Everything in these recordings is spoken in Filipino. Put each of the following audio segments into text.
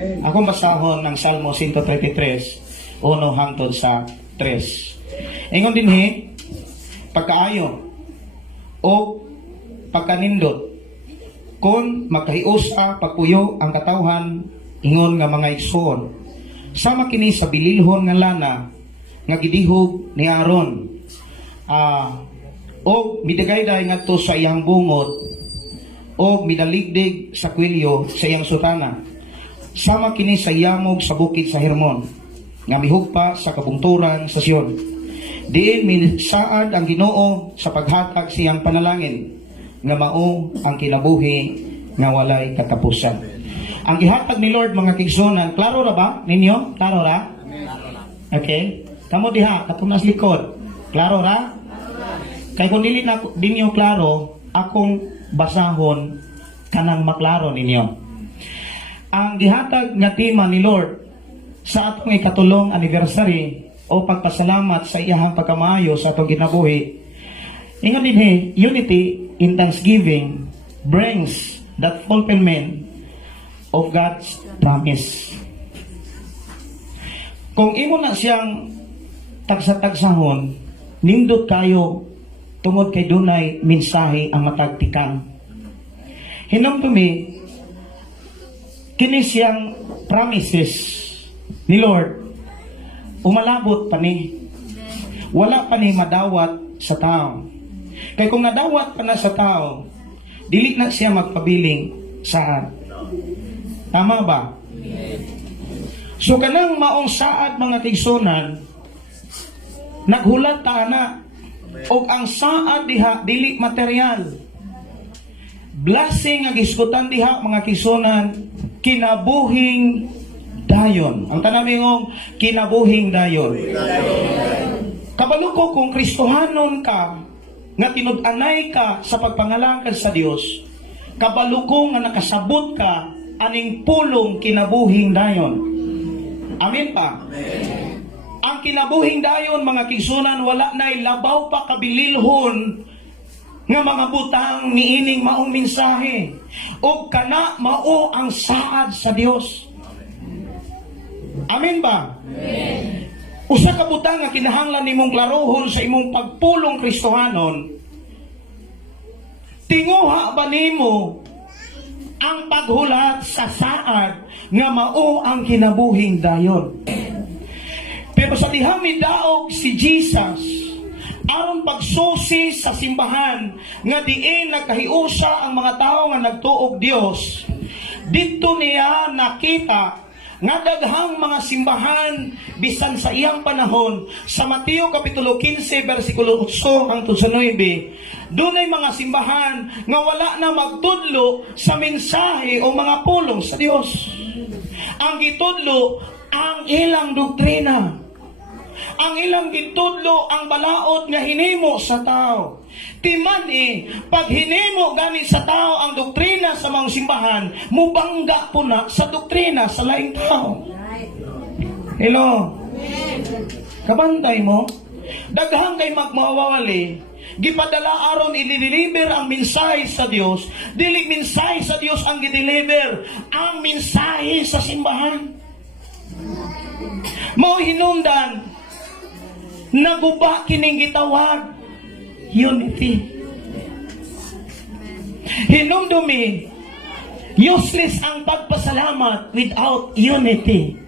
Akong basahon ng Salmo 133, 1 hangtod sa 3. Ingon dinhi, pagkaayo o pagkanindot, kung magkahiusa pagpuyo ang katawhan, ingon nga mga igsoon. Sama kini sa bililhon nga lana, nga gidihog ni Aaron. O midagayday ngadto sa iyang bungot, o midaligdig sa kwilyo sa iyang sutana. Sama kini sa yamog sa bukid sa Hermon, nga mihugpa sa kabungturan sa Sion. Diin misaad ang Ginoo sa paghatag siyang panalangin, nga mao ang kinabuhi nga walay katapusan. Ang gihatag ni Lord, mga kigsunan, klaro ra ba ninyo? Klaro ra? Okay? Kamo diha, katunas likod. Klaro ra? Kay kung dili na dinyo klaro, akong basahon kanang maklaro ninyo. Ang gihatag nga tema ni Lord sa atong ikatulong anniversary o pagpasalamat sa iyahang pagkamaayo sa atong kinabuhi. Ingon dinhi, unity in thanksgiving brings that fulfillment of God's promise. Kung imo na siyang tagsa-tagsahon, nindot kayo tungod kay dunay mensahe ang matagtikang. Hinamtumi, kini siyang promises ni Lord, umalabot pa ni. Wala pa ni madawat sa tao. Kay kung nadawat pa na sa tao, dili na siya magpabiling saad. Tama ba? So kanang maong saad, mga tigsunan, naghulat ta na, og ang saad diha dili material. Blessing ang iskutan diha, mga tigsunan, kinabuhing dayon. Ang tanamingong kinabuhing dayon. Kabalo ko kung Kristohanon ka, nga tinud-anay ka sa pagpangalangkan sa Dios, kabalo ko nga nakasabot ka aning pulong kinabuhing dayon. Amen pa? Amen. Ang kinabuhing dayon, mga kigsunan, wala na'y labaw pa kabililhon nga mga butang niining maong mensahe. O kana mao ang saad sa Dios. Amen ba? Amen. Usa ka butang nga kinahanglan nimong klarohon sa imong pagpulong Kristohanon, tinguha ba nimo ang paghulat sa saad nga mao ang kinabuhing dayon? Pero sa diha midaog si Jesus aron pagsusi sa simbahan nga diin nagkahiusa ang mga tao nga nagtuog Dios, dito niya nakita nga daghang mga simbahan bisan sa iyang panahon. Sa Mateo kapitulo 15 versikulo 8 hangtod sa 9, dunay mga simbahan nga wala na magtudlo sa mensahe o mga pulong sa Dios. Ang gitudlo ang ilang doktrina, ang ilang gitudlo ang balaod nga hinimo sa tao. Timan pag hinimo gani sa tao ang doktrina sa mga simbahan, mubangga po na sa doktrina sa laing tao. Hello? Kabantay mo? Daghang kay magmawawali, gipadala aron i-deliver ang mensahe sa Dios, dili mensahe sa Dios ang gi-deliver, ang mensahe sa simbahan. Mao hinungdan, naguba kining gitawag unity. Hinumdumi, useless ang pagpasalamat without unity.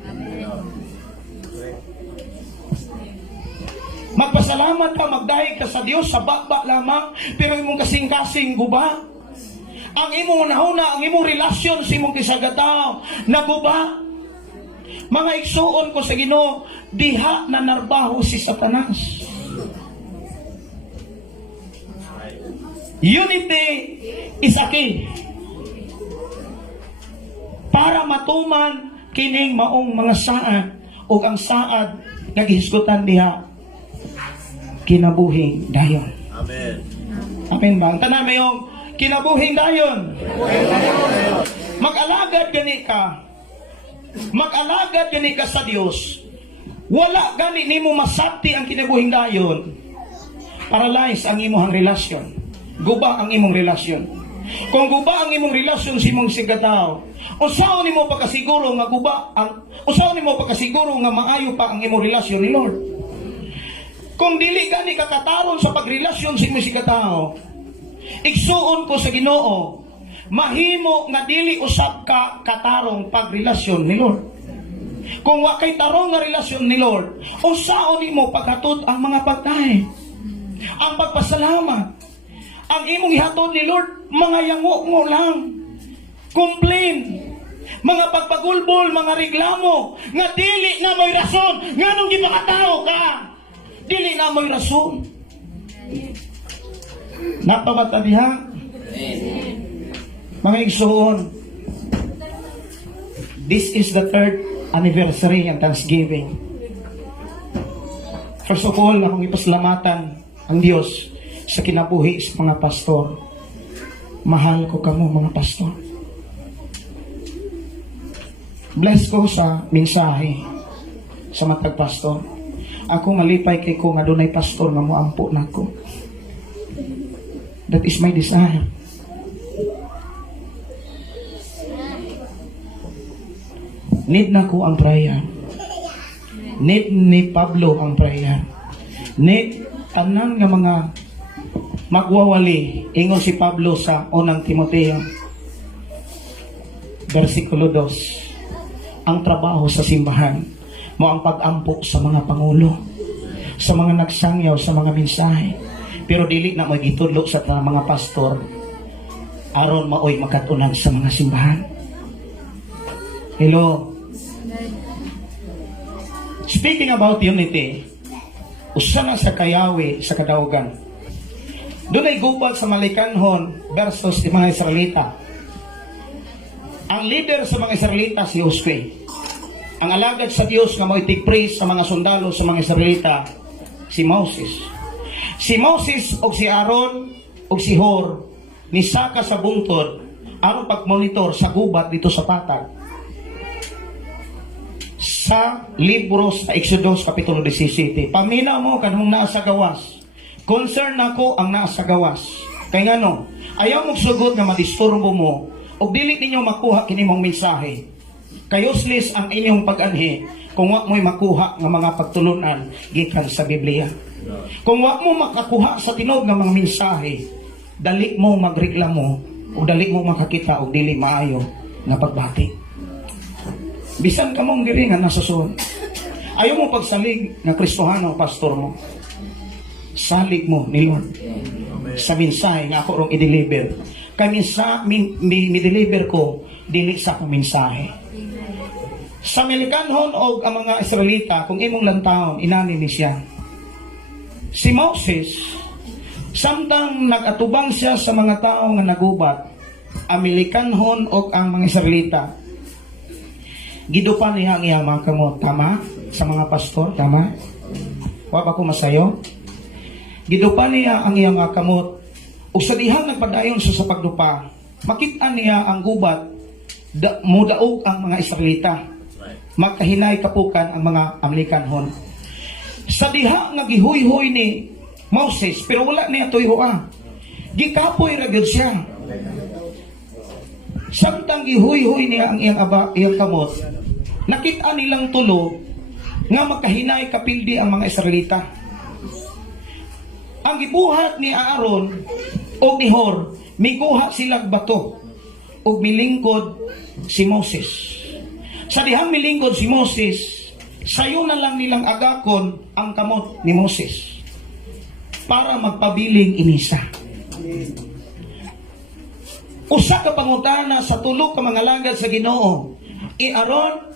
Magpasalamat ka, magdahig ka sa Dios sa baba lamang, pero imong kasing-kasing guba. Ang imong unahuna, ang imong relasyon sa imong kisagataw, naguba. Mga igsuon ko sa Ginoo, diha na narbaho si Satanas. Unity is a key para matuman kining maong mga saad o ang saad naghisgutan diha kinabuhing dayon. Amen. Amen ba? Ang tanan mayong kinabuhing dayon. Mag-alagad gani ka. Mag-alagad gani ka sa Dios. Wala gani nimo masabti ang kinabuhing dayon. Paralyze ang imong relasyon. Guba ang imong relasyon. Kung guba ang imong relasyon sa imong sigataw, usaon nimo pagkasiguro nga usaon nimo pagkasiguro nga maayo pa ang imong relasyon ni Lord. Kung dili gani ka kataron sa pagrelasyon sa imong sigataw, igsuon ko sa Ginoo, mahimo nga dili usab ka katarong pagrelasyon ni Lord. Kung wa kay tarong nga relasyon ni Lord, usaon nimo paghatod ang mga pagkain, ang pagpasalamat. Ang imong ihatod ni Lord, mga yango mo lang, complain, mga pagpagulbol, mga reklamo, nga dili na may rason, nga nung gipakatao ka, dili na may rason. Napabata diha? Mga igsoon, this is the 3rd anniversary ng Thanksgiving. First of all, akong ipasalamatan ang Diyos sa kinabuhi sa mga pastor. Mahal ko kamo mga pastor. Bless ko sa mensahe sa matag pastor. Ako malipay kay ko nga dunay pastor nga moampo nako. That is my desire. Need na ko ang prayer. Need ni Pablo ang prayer. Need tanan nga mga magwawali, ingon si Pablo sa unang Timoteo versikulo 2. Ang trabaho sa simbahan mo ang pag-ampo sa mga pangulo, sa mga nagsangyaw sa mga mensahe, pero dili na magitudlo sa mga pastor aron maoy makatunan sa mga simbahan. Hello. Speaking about unity, usa na sa kayawi sa kadaugan. Doon ay gubal sa Malikanhon versus mga Israelita. Ang leader sa mga Israelita si Josue. Ang alagad sa Diyos nga mo'y tig-priest sa mga sundalo sa mga Israelita si Moses. Si Moses o si Aaron o si Hor ni saka sa bungtod aron pagmonitor sa gubat dito sa patag. Sa libro sa Exodus kapitulo 17, paminaw mo kanung naa sa gawas. Concern nako ang naa sa gawas. Kay ngano, ayaw mong sugod nga madisturbo mo o dili ninyo makuha kini mong mensahe. Kay useless ang inyong pag-anhi kung wa mo'y makuha nga mga pagtulunan gikan sa Biblia. Kung wa mo makakuha sa tinog nga mga mensahe, dali mo magreklamo o dali mo makakita o dili maayo nga pagbati. Bisan ka mong diri nga nasusun. Ayaw mo pagsalig nga Kristohano pastor mo. Salig mo ni Lord sa mensahe nga ako rong i-deliver. Kami sa mi-deliver ko dili sa akong mensahe. Sa Melikanhon o ang mga Israelita, kung imong lantawon, inani ni siya. Si Moses, samtang nag-atubang siya sa mga tao nga nagubat, ang Melikanhon o ang mga Israelita, gidupan niya ang iyang mga kamot. Tama? Sa mga pastor, tama? Wa ba ko masayo? Gidupan niya ang iyang mga kamot. O sa dihang nagpadayon sa pagdupa, makita niya ang gubat, mudaog ang mga Israelita. Magkahinay kapukan ang mga Amlikanhon. Sa diha nga gihuy-huy ni Moses, pero wala niya tuyhoa. Gikapoy ra gyud siya. Samtang gihuy-huy niya ang iyang kamot, nakita nilang tulo nga magkahinay kapildi ang mga Israelita. Ang gibuhat ni Aaron o ni Hor, miguha silang bato o milingkod si Moses. Sa dihang milingkod si Moses, sayo na lang nilang agakon ang kamot ni Moses para magpabiling inisa. Usa ka pangutana sa tulo ka mga lagad sa Ginoo, Aaron,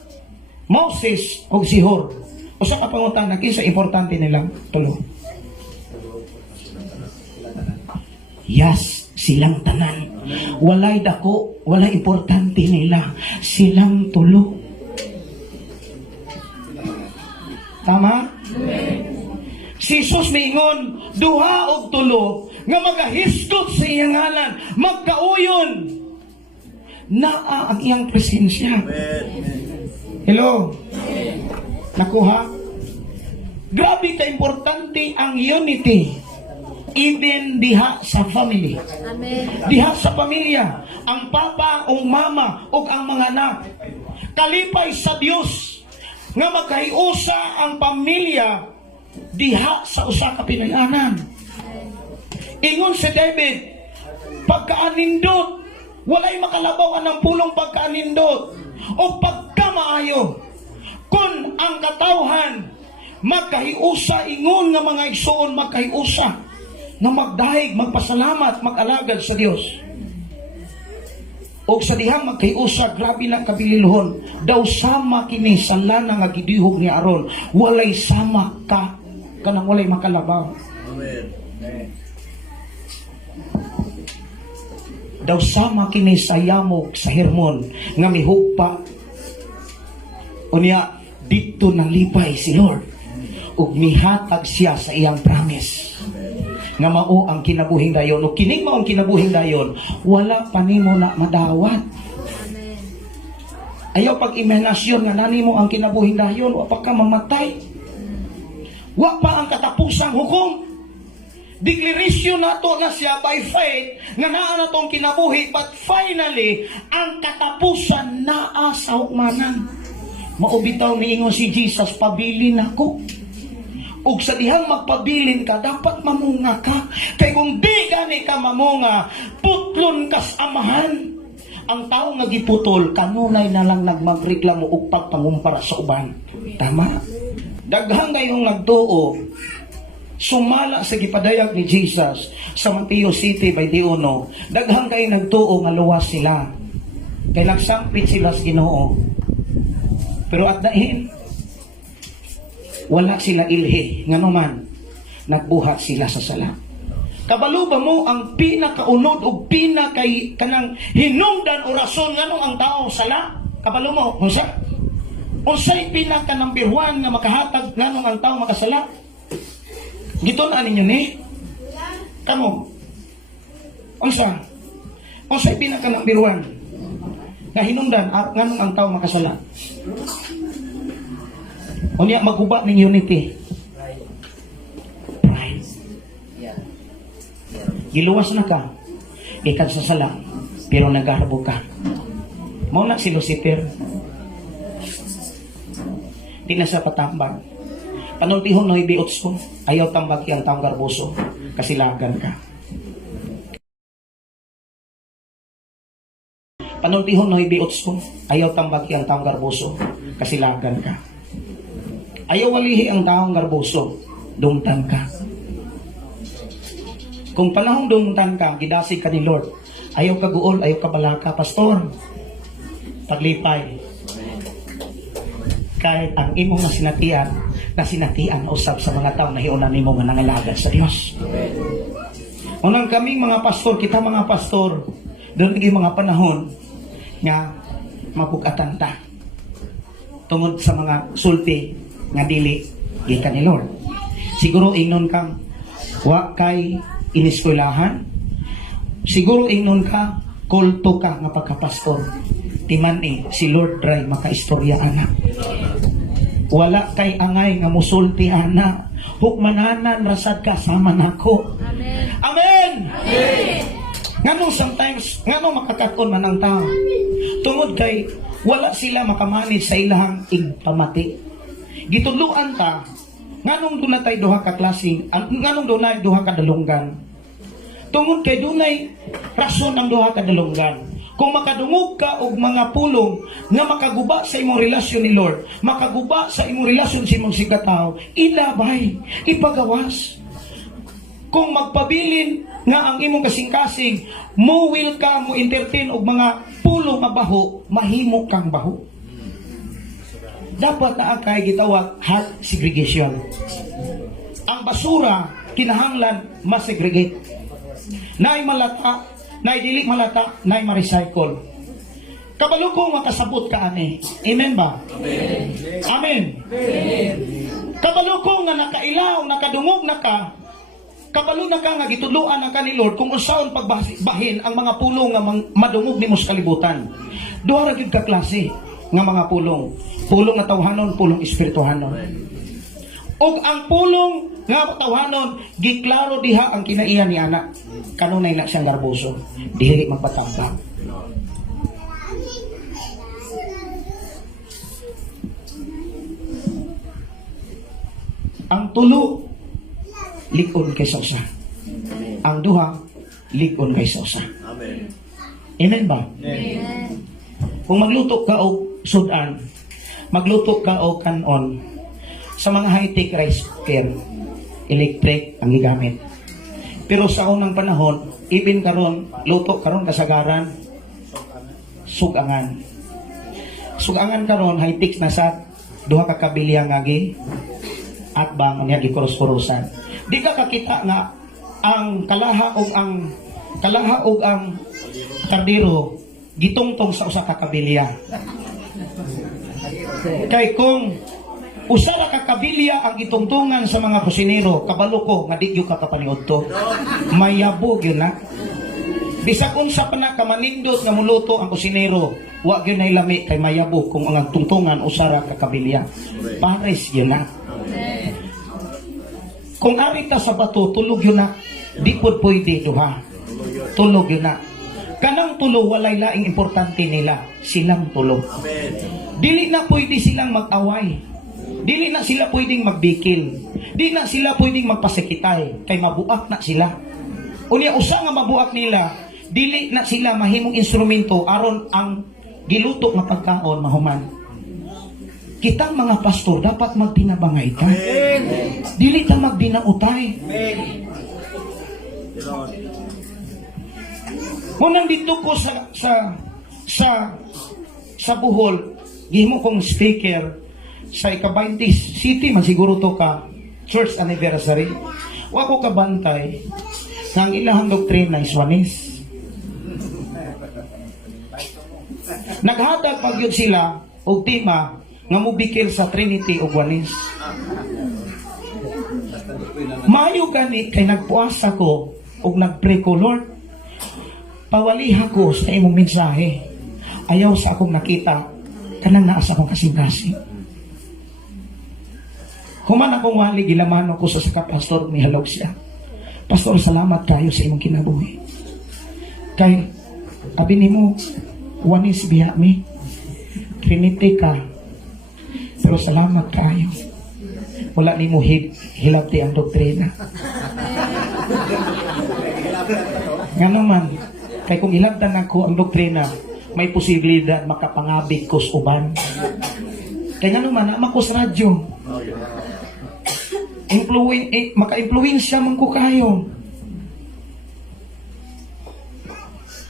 Moses o si Hor. Usa ka pangutana kinsa importante nilang tulo. Yes, silang tanan. Walay dako, walay importante nila. Silang tulo. Tama? Si Jesus miingon, duha og tulo nga magahiskot sa iyang ngalan, magkauyon. Naa ang iyang presensya. Hello? Nakuha? Grabe ka importante ang unity. even diha sa family. Amen. Diha sa pamilya, ang papa o mama o ang mga anak. Kalipay sa Dios nga magkahiusa ang pamilya diha sa usa ka pinag-anan. Ingon si David, pagkaanindot, walay makalabaw ang pulong pagkaanindot o pagkamaayo. Kung ang katawhan magkahiusa, ingon nga mga igsoon magkahiusa, nga magdahig, magpasalamat, mag-alagad sa Dios. O sa dihang magkahiusa, grabe na kabililhon, daw sama kini sa lana nga gidihog ni Aron, walay sama ka, kanang walay makalabaw. Amen. Daw sama kini sa yamog sa Hermon nga mihugpa. Unya dito nalipay si Lord ug mihatag siya sa iyang promise nga mao ang kinabuhing dayon. Ug kining mao ang kinabuhing dayon, wala pa nimo na madawat. Amen. Ayaw pag-imahinasyon nga nanimo ang kinabuhing dayon, wa pa ka mamatay. Wa pa ang katapusang hukom. Declaration nato na siya by faith nga naa na tong kinabuhi, but finally ang katapusan naa sa hukmanan. Maubitaw niingon si Jesus, pabilin ako. Ug sa dihang magpabilin ka, dapat mamunga ka. Kay kung di gani ka mamunga, putlon kas amahan. Ang tao nga giputol, kanunay na lang nagmagreklamo ug pagpangumpara sa uban. Tama? Daghang kayong nagtuo, sumala sa gipadayag ni Jesus sa Mateo City by Diono. Daghang kay nagtuo nga luwas sila. Kay nagsampit sila sa Ginoo. Pero at dahin, wala sila ilhi. Nga naman, nagbuhat sila sa sala. Kabalo ba mo ang pinakaunod o pinakay kanang hinungdan o rason nganong ang tao sala? Kabalo mo, unsa? Unsay pinaka number 1 nga makahatag nganong ang tao makasala? Giton-an ninyo ni? Kamo? Unsa? Unsay pinaka number 1 nga hinungdan nganong ang tao makasala? Unya maghuba ning unity. Pride. Giluwas na ka, ikan sa sala, pero nagaharbog ka. Mao na si Lucifer. Di na sa patambag. Panultihon no ibiotso, ayaw tambag ang taong garboso, kasilagan ka. Panultihon no ibiotso, ayaw tambag ang taong garboso, kasilagan ka. Ayaw walihi ang taong garboso, dungtan ka. Kung panahong dungtan ka, gidasig ka ni Lord, ayaw ka guol, ayaw ka balaka, pastor, paglipay. Kahit ang imong na sinatian usab sa mga tao na hiunan nimo nga nangalagad sa Dios. Unang kaming mga pastor, kita mga pastor, doon lagi mga panahon nga mapugatan ta tungod sa mga sulti nga dili gikan ni Lord. Siguro ingnon kang wa kay iniskwelahan. Siguro ingnon ka kulto ka nga pagkapastor. Timan si Lord dry makaistorya ana. Wala kay angay nga musulti ana. Hukmananan rasad ka sama nako. Amen. Amen. Amen. Nganong sometimes nganong makakakon man ang tao. Tungod kay wala sila makamanid sa ilahang igpamati. Gituluan ta nganong dunay duha ka klaseng nganong dunay duha ka dalunggan. Tungod kay dunay rason ang duha ka dalunggan. Kung makadungog ka og mga pulong nga makaguba sa imong relasyon ni Lord, makaguba sa imong relasyon sa imong sigataw, ilabay, ipagawas. Kung magpabilin nga ang imong kasing-kasing, mo will ka mo entertain og mga pulong nga baho, mahimo kang baho. Dapat na kay gitawag heart segregation. Ang basura kinahanglan ma-segregate. Nay malata, nay dili malata, nay ma-recycle. Kabalo ko makasabot ka ani. Amen ba? Amen. Amen. Kabalo ko nga nakailaw, nakadungog na ka. Kabalo na ka nga gitudloan ang ni Lord kung usaon pagbahin ang mga pulong nga madungog nimo sa kalibutan. Duha ra gyud ka klase nga mga pulong. Pulong na tawhanon, pulong espirituhanon. Og ang pulong nga tawhanon giklaro diha ang kinaiya ni anak. Kanunay na siyang garboso. Dili magpatambang. Ang tulo lig-on kaysa usa. Ang duha lig-on kaysa usa. Amen. Amen ba? Amen. Kung magluto ka og sudan, magluto ka og kanon, sa mga high-tech rice cooker, electric ang gigamit. Pero sa unang panahon, even karon, luto karon kasagaran, sugangan. Sugangan karon high-tech na sa duha ka kabilya nga gi at bang niya gikuros-kurosan. Di ka kakita nga ang kalaha og ang kardiro gitungtong sa usa ka kabilya. Kay kung usa ra ka kabilya ang gitungtungan sa mga kusinero, kabalo ko nga di gyud ka kapaniud to. Mayabog yun na. Bisag unsa pa na kamanindot nga muluto ang kusinero, wa gyud na ilami kay mayabog kung ang tungtungan usa ra ka kabilya. Pares yun na. Kung arita sa bato, tulog yun na. Di po pwede duha. Tulog yun na. Kanang tulo, walay laing importante nila. Silang tulo. Dili na pwede silang mag-away. Dili na sila pwedeng magbikil. Dili na sila pwedeng magpasikitay. Kay mabuak na sila. Unya, usa nga mabuak nila, dili na sila mahimong instrumento aron ang giluto nga pagkaon mahuman. Kitang mga pastor dapat magtinabangay ta. Dili ta magdinautay. Munang dito ko sa Bohol, gihimo kong speaker sa ika-20 city man siguro to ka church anniversary. Wa ko kabantay nga ang ilahang doktrina is wanis. Naghatag pagyud sila og tema nga mubikil sa Trinity ug wanis. Maayo gani kay nagpuasa ko ug nagpray ko, Lord, pawaliha ko sa imong mensahe. Ayaw sa akong nakita kanang naa sa akong kasing-kasing. Human akong wali, gilamano ko sa saka pastor, nihalog siya. Pastor, salamat kayo sa imong kinabuhi. Kay, abi nimo, wanis biya mi, Trinity ka, pero salamat kayo. Wala nimo hilabti ang doktrina. Nga naman, kay kung hilabtan ako ang doktrina, may posibilidad makapangabig ko sa uban. Kaya nga naman, ama ko sa radyo. Maka-influensya man ko kayo.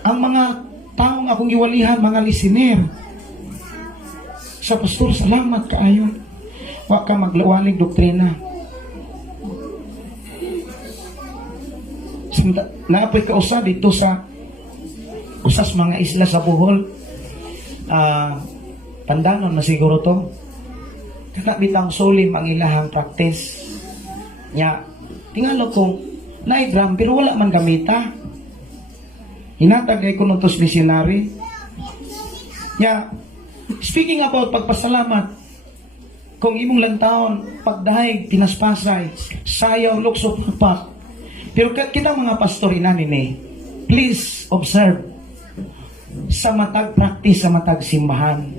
Ang mga taong akong giwalihan, mga listener. Sa pastor, salamat kaayo. Wa ka maglawalig doktrina. Naapoy ka usa dito sa usas mga isla sa Bohol. Pandanon na siguro to. Kana bitang solim ang ilahang practice. Nya, tingalo kong na-drum pero wala man gamita. Hinatagay ko nung tos missionary. Nya, speaking about pagpasalamat, kung imong lantaon, pagdahig, tinaspasay, sayaw, lukso, papak. Pero kita mga pastor inanin please observe sa matag practice, sa matag simbahan.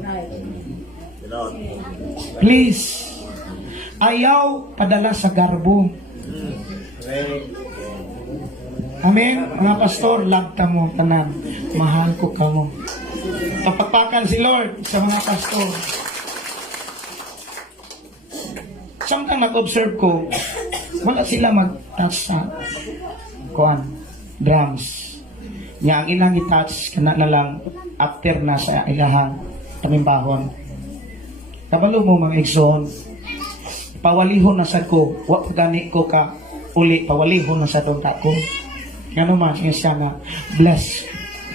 Please, ayaw padala sa garbo. Amen. Mga pastor, love ka mo, tanan. Mahal ko ka mo. Kapagpakan si Lord sa mga pastor. Samtang nag-observe ko, wala sila mag-touch sa drums. Nya ang ilang i-touch kana na lang after na sa ilahang tamimbahon. Kabalo mo mga igsoon, pawalihon na sa ko, wa gani ko ka uli, pawalihon na sa doon ka ko. Nga naman, yung siya na, bless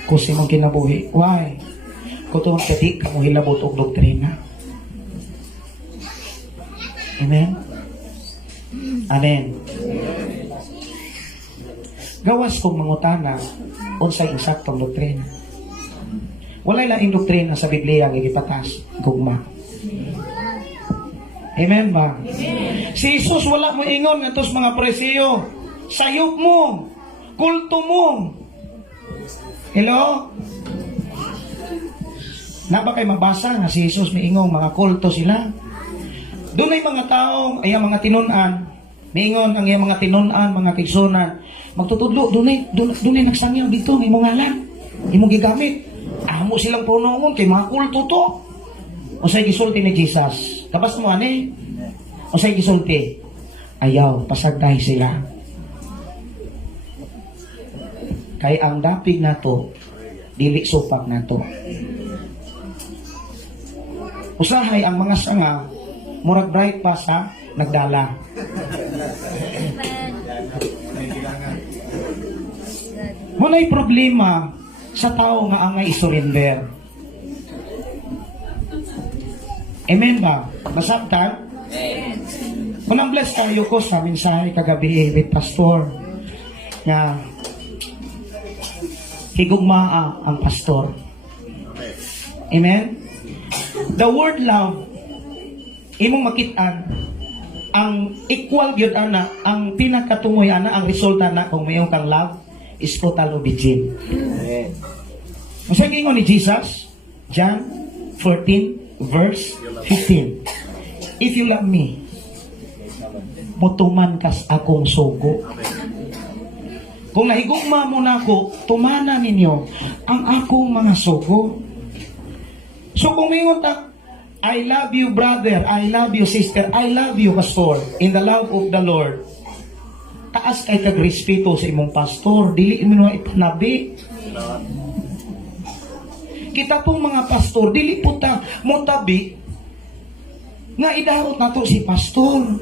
ko si mong kinabuhi. Why? Kung ito kadi ka mo hilabot og doktrina. Amen? Amen. Gawas kong mangutana unsay insaktong doktrina. Walay laing doktrina sa Biblia nga gipatas gugma. Amen ba? Amen. Si Jesus wala mo ingon nga tos mga Pariseo. Sayop mo. Kulto mo. Hello? Na ba kay mabasa nga si Jesus miingong mga kulto sila? Doon ay mga taong, ay mga tinunan, miingon ang iyang mga tinunan, mga kigsunan, magtutudlo, doon ay nagsangyaw dito, may mga ngalan, imong gigamit. Amo silang pronongon, kay mga kulto to. O sa'y gisulti ni Jesus. Kabas mo, ane? O sa'y gisulti? Ayaw, pasagday sila. Kay ang dapig na to, dili supak na to. Usahay ang mga sanga, murag bright pa sa nagdala. Walay problema sa tao nga angay isurrender. Amen ba? Masabtan? Unang bless kayo ko sa mensahe kagabi with pastor na higugmaa ang pastor. Amen? The word love, imong makitaan, ang equal yun ana, ang pinakatungoy ana, ang resulta na kung mayroon kang love, is total obedience. Ang sa gingon ni Jesus, John 14, verse 15. If you love me, mutuman kas akong sugo. Kung nahigugma mo na ako, tumana ninyo ang akong mga sugo. So kung mayroon ta, I love you brother, I love you sister, I love you pastor, in the love of the Lord. Taas kay kagrespeto sa imong pastor, dili mo na ipanabi. Kita pong mga pastor, dili po ta mo tabi nga idaot na to si pastor.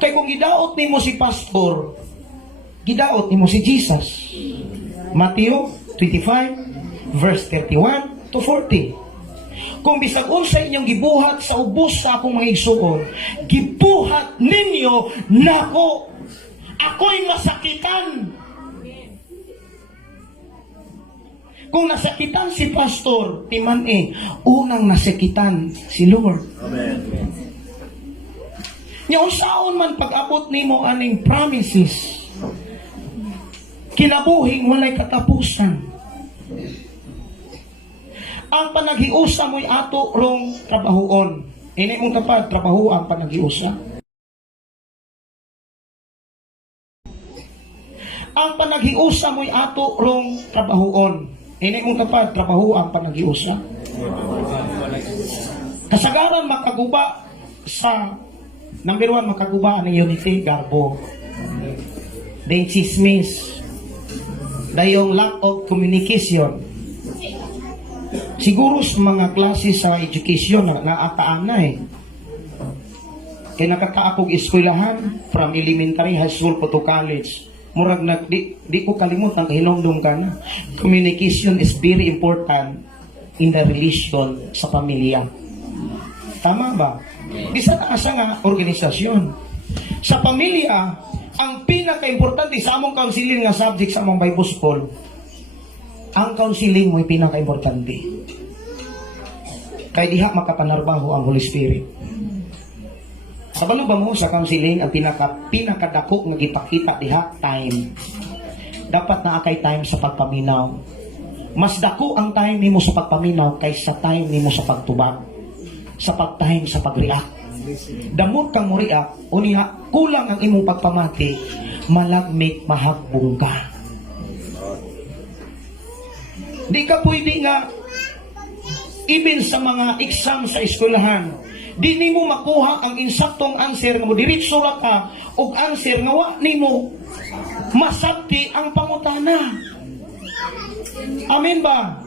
Kaya kung idaot nimo si pastor, gidaot nimo si Jesus. Matthew 25 verse 31 to 40. Kung bisag unsa inyong gibuhat sa ubos sa akong mga igsuon, gibuhat ninyo nako. Ako'y masakitan. Kung nasakitan si pastor, timan unang nasakitan si Lord. Amen. Yung saon man pag-abot nimo aning promises, kinabuhing walay katapusan. Ang panaghiusa mo'y ato rong trabahoon. Ini mong tapad, trabaho ang panaghiusa. Ang panaghiusa mo'y ato rong trabahoon. Ini mong tapad, trabaho ang panaghiusa. Kasagaran makaguba sa number 1, makaguba ang unity, garbo. Then chismis. Dayong lack of communication. Siguro sa mga klase sa education na naataan na Kaya nakakaakog eskwelahan from elementary, high school po to college. Murag na, di ko kalimutan, hinumdum ka na. Communication is very important in the relation sa pamilya. Tama ba? Bisa na asa nga organisasyon. Sa pamilya, ang pinaka-importante sa among counseling nga subject sa among Bible School, ang counseling mo ay pinaka-importante. Kaya diha makapanarbaho ang Holy Spirit. Sa balo ba mo sa counseling, ang pinakadako nga gipakita diha, time. Dapat na kay time sa pagpaminaw. Mas dako ang time nimo sa pagpaminaw kaysa time nimo sa pagtubag. Sa pag-time sa pag-react. Damot kang mo react, unya kulang ang imong pagpamati, malagmit mahagbong ka. Di ka pwede nga, even sa mga exam sa eskwelahan, di nimo makuha ang insaktong answer nga mo diretso ra ka og answer nga wa nimo masabti ang pangutana. Amen ba?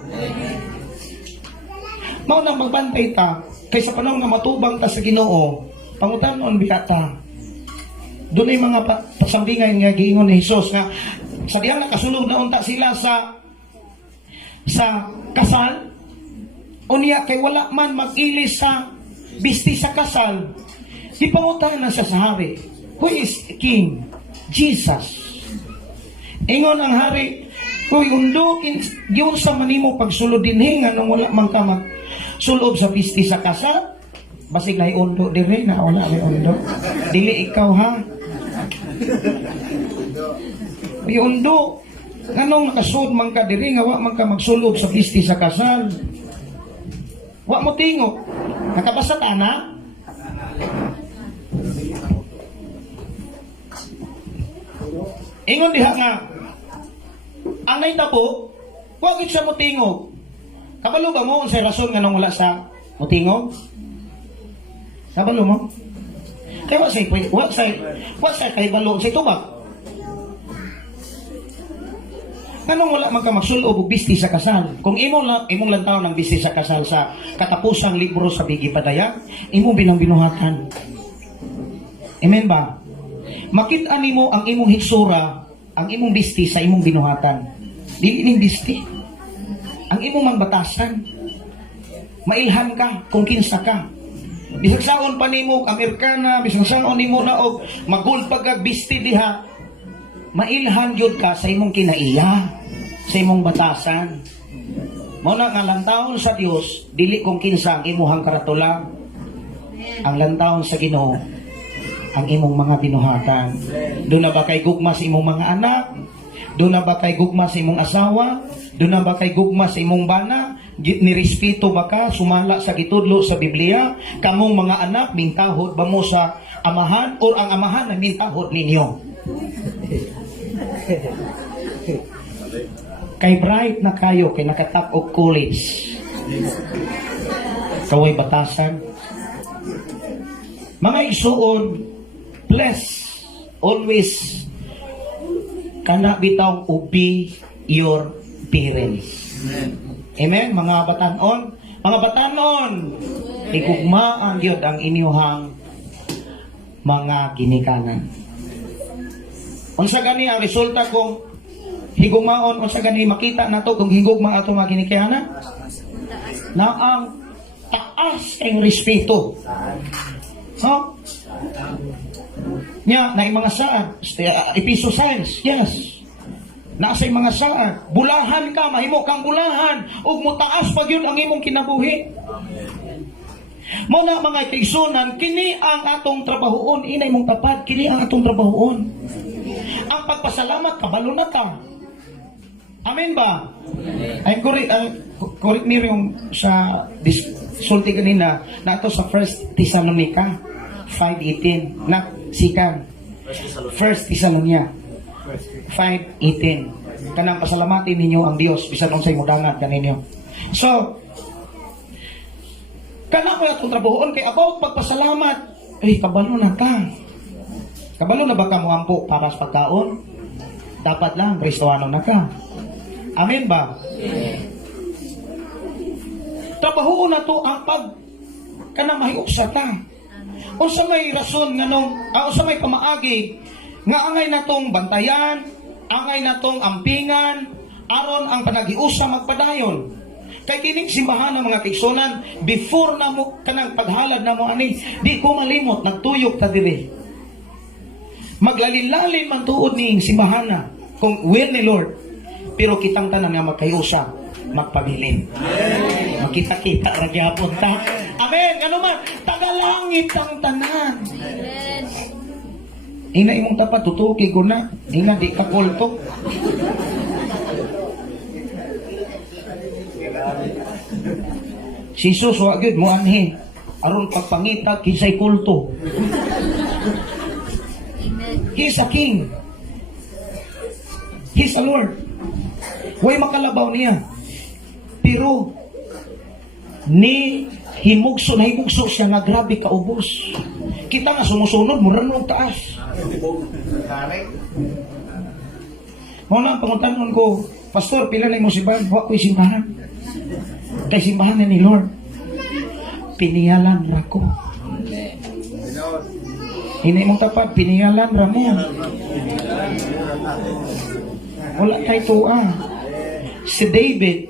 Mao nang magbantay ta kay sa panahon nga matubang ta sa Ginoo, pangutanon biyata. Dunay mga pasambingan nga giingon ni Hesus nga sa diyang nakasulod na unta sila sa kasal, unya kay wala man mag-ilis sa bisti sa kasal, di pangutanan sa hari, who is King? Jesus. Ingon ang hari, kung undo, yun sa manimo pagsulod din hinga nang wala man ka magsulob sa bisti sa kasal, Basig na undo dire na wala may undo. Dili ikaw ha. May undo. Anong nakasud man ka diri nga wa man ka magsulod sa pisti sa kasal? Wa mo tingog. Nakabasa ta na? Ingon diha nga anay tabo, wa gid sa motingog. Kabalo ba mo unsay rason nga nang wala sa motingog? Kabalo mo? Kaya wa say kay balo say tubag. Anong wala man ka magsulob og bisti sa kasal? Kung imong lantaw ng bisti sa kasal sa katapusang libro sa Bigi Padaya, imong binangbinuhatan. Amen ba? Makita nimo ang imong hitsura, ang imong bisti sa imong binuhatan. Dili ning bisti. Ang imong mangbatasan. Mailhan ka kung kinsa ka. Bisag saon pa nimo Amerikana, bisag saon nimo na og magulpag kag bisti diha. Mailhan gyud ka sa imong kinaiya, sa imong batasan. Mao na nga lantawon sa Dios, dili kung kinsa ang imong karatula. Ang lantawon sa Ginoo ang imong mga binuhatan. Doon na ba kay gugma sa imong mga anak? Doon na ba kay gugma sa imong asawa? Doon na ba kay gugma sa imong bana? Nirespeto ba ka? Sumala sa gitudlo sa Biblia? Kamong mga anak, mintahod ba mo sa amahan? O ang amahan na mintahod ninyo? Kay bright na kayo, kay nakatap og college. Kaway batasan. Mga isuon, bless always kana bitaw obey your parents. Amen. Mga batanon, igugmaan gyud ang inyuhang mga ginikanan. Unsa gani ang resulta kung higugmaon, unsa gani makita nato kung higugma ato mga ginikanan? Na ang taas ang respeto. Nya na mga saad, episo science, yes. Nasa mga saad, bulahan ka, mahimo kang bulahan, ug motaas pa gyud ang imong kinabuhi. Mo na mga kaigsunan, kini ang atong trabahoon, inay mong tapat, kini ang atong trabahoon. Ang pagpasalamat, kabalo na ta. Amen ba? Ay, correct me yung sa sulti kanina, na ito sa 1 Thessalonica 5:18, na sikan. 1 Thessalonica 5:18. Kanang pasalamatin ninyo ang Dios, bisan kung sa'y mudangat kaninyo. So, kanang ko itong trabahoon, kay about pagpasalamat, kabalo na ka. Kabalo na ba ka muampo para sa pagkaon? Dapat lang, Kristoano na ka. Amen ba? Trabaho na to ang pag kanang mahiuksa ta. O sa may rason nga nung, o sa may pamaagi, nga angay na tong bantayan, angay na tong ampingan, aron ang panagiusa magpadayon. Kay kining simbahan ng mga kaigsunan, before na mo kanang paghalad na mo ani, di ko malimot, nagtuyok ta diri. Maglalin-lalin man tuod ni simbahan na, kung will ni Lord, pero kitang tanan nga magkayusa, magpabilin. Makita-kita ra gyapon ta. Amen. Ano man, tagalangit ang tanan. Ina imong tapat tutuki ko na. Ina di ka kulto. Si Jesus wa gyud mo anhi aron pagpangita kisay kulto. He's a king. He's a Lord. Way makalabaw niya. Pero ni himugso siya nga grabe kaubos. Kita nga sumusunod mo ran taas. Mo na panguntanon ko, Pastor, pila na mo simbahan? Wa ko'y simbahan. Kay simbahan ni Lord. Piniyalan ra ko. Hindi mong tapat, piniyalan ra mo. Wala kay tuwa. Si David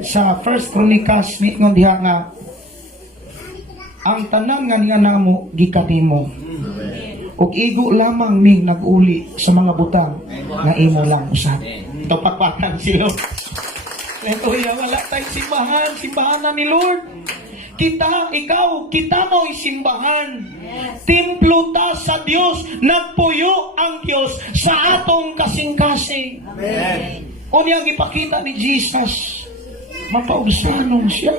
sa 1 Chronicles ningon diha nga ang tanan nga niya namo gikanimo ug igo lamang ning nag-uli sa mga butang nga imo lang usab. Ito pagpatan si Lord. Ito wala tayong simbahan na ni Lord. kita mo'y simbahan. Templo ta sa Dios, nagpuyo ang Dios sa atong kasing-kasing. Amen. O niyang ipakita ni Jesus, mapaubsanong siya.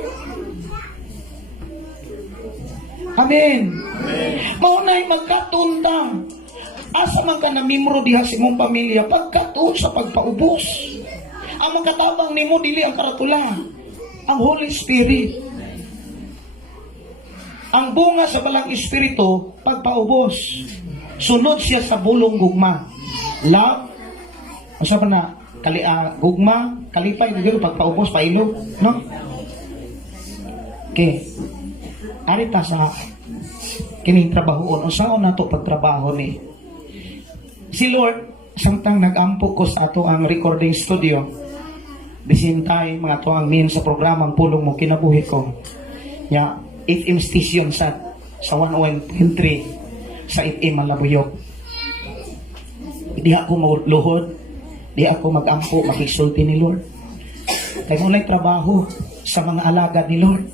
Amen. Maunay magkatunta. Asa man ka na miyembro diha sa imong pamilya, pagkatuon sa pagpaubos. Ang magkatabang nimo dili ang karatula, ang Holy Spirit. Ang bunga sa balang espiritu, pagpaubos. Sunod siya sa bulong gugma. Love, asa pa na, gugma, kalipay, pagpaubos, pailo, no? Okay. Arita sa kining trabahoon, usaon na to pagtrabaho ni. Si Lord, samtang nag-ampo ko sa ato ang recording studio, bisintay mga to ang min sa programang pulong mo kinabuhi ko. Ya, FM station sa 101.3 sa FM Malabuyog. Di ako maluhod, di ako mag-ampo, makisulti ni Lord. Kaya mo trabaho sa mga alagad ni Lord.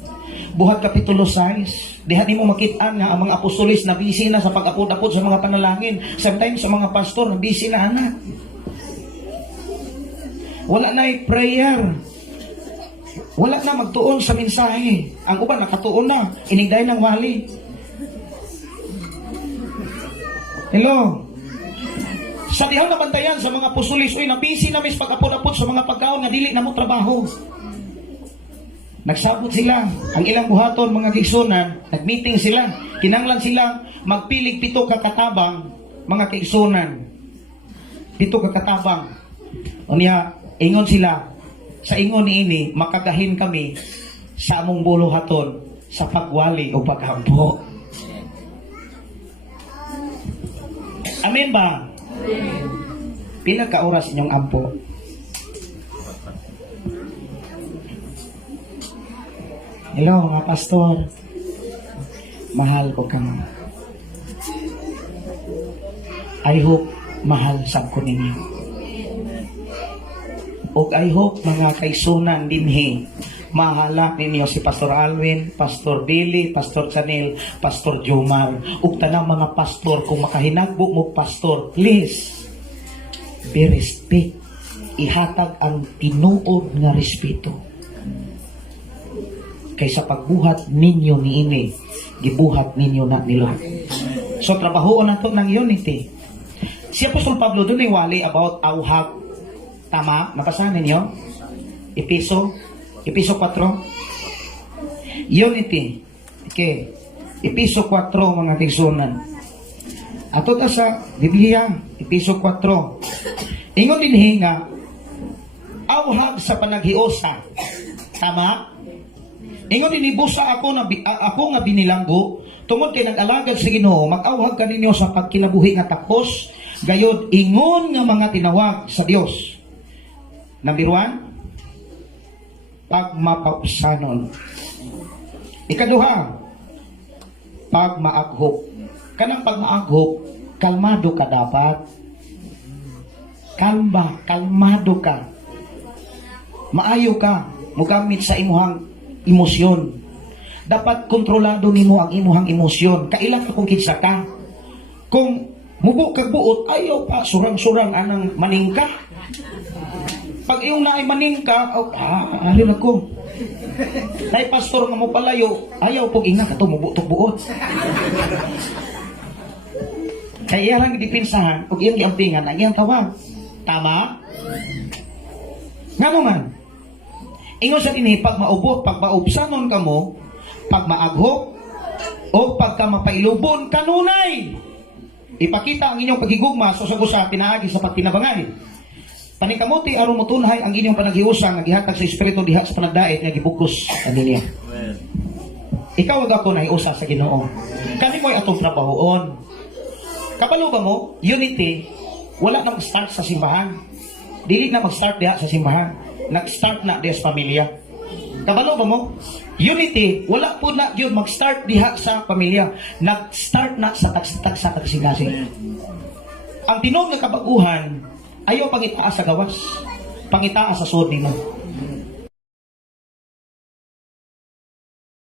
Buhat Kapitulo 6, diha nimo makitaan nga ang mga apostolis na busy na sa pag-apod-apod sa mga panalangin. Sometimes sa mga pastor na busy na anak. Wala na prayer. Wala na magtuon sa mensahe. Ang uban nakatuon na, inigday ng wali. Hello. Sa dihaw na bantayan sa mga apostolis, na busy na mis pag-apod-apod sa mga pagkaon nga dili na mo trabaho. Nagsabot sila, ang ilang buhaton mga kaigsunan, nagmeeting sila, kinanglan sila magpilig 7 kakatabang mga kaigsunan. 7 kakatabang. O niya, ingon sila, sa ingon niini, makagahin kami sa among buluhaton sa pagwali o paghampo. Amen ba? Pila ka oras inyong ampo? Hello mga pastor, mahal ko ka. I hope mahal sab ko ninyo. O I hope mga kaisunan dinhi, mahala ninyo si Pastor Alwin, Pastor Billy, Pastor Chanel, Pastor Jomar, ug tanang mga pastor, kung makahinagbo mo pastor, please, be respect, ihatag ang tinuod nga respeto. Kaysa pagbuhat ninyo niini, gibuhat ninyo na ni Lord. So trabahoon nato ng unity. Si Apostol Pablo doon ay wali about auhag. Tama? Napasahan ninyo? Episo 4. Unity. Okay. Episo 4 mga tigsunan. Ato ta sa Biblia, Episo 4. Ingon din nga, auhag sa panaghiusa. Tama? Ingon inibusa ako nga binilanggo tungod kay nag-alagad sa Ginoo, mag-awhag ka ninyo sa pagkinabuhi nga takos, gayod ingon nga mga tinawag sa Dios. Number 1, pagmapausanon. Ikaduha, pagmaaghop. Kanang pagmaaghop, kalmado ka dapat. Kalmado ka. Maayo ka, mugamit sa imuhang emosyon. Dapat kontrolado nimo ang imuhang emosyon. Kailan kung kinsa ka. Kung mubo kag buot, ayaw pa surang-surang anang maningka. Pag iyong naay maningka, ayaw na ko. Nay pastor nga mo palayo, ayaw pog inga kato mubutok buot. Kaya lang dipinsahan, ug iyong giampingan ang iyang tawag. Tama? Nga mo man. Ingon sa dinhi, pag maubot, pag maubsanon ka mo, pag maaghop, o pagka mapailubon, kanunay. Ipakita ang inyong pagigugma so sa pinaagi sa pagtinabangan. Panikamuti aron mo tunhay ang inyong panaghiusang nagihatag sa espiritu diha sa panagdait nga gibugos kaniya. Ikaw ug ako nahiusa sa Ginoo. Kani mo'y atong trabahoon. Kabalo ba mo, unity, wala na mag-start sa simbahan. Dili na mag-start diha sa simbahan. Nag-start na diha sa pamilya. Kabalo ba mo? Unity, wala po na yun mag-start diha sa pamilya. Nag-start na sa tagsingasing. Ang tinog na kabaguhan, ayaw pangitaas sa gawas. Pangitaas sa sud nimo.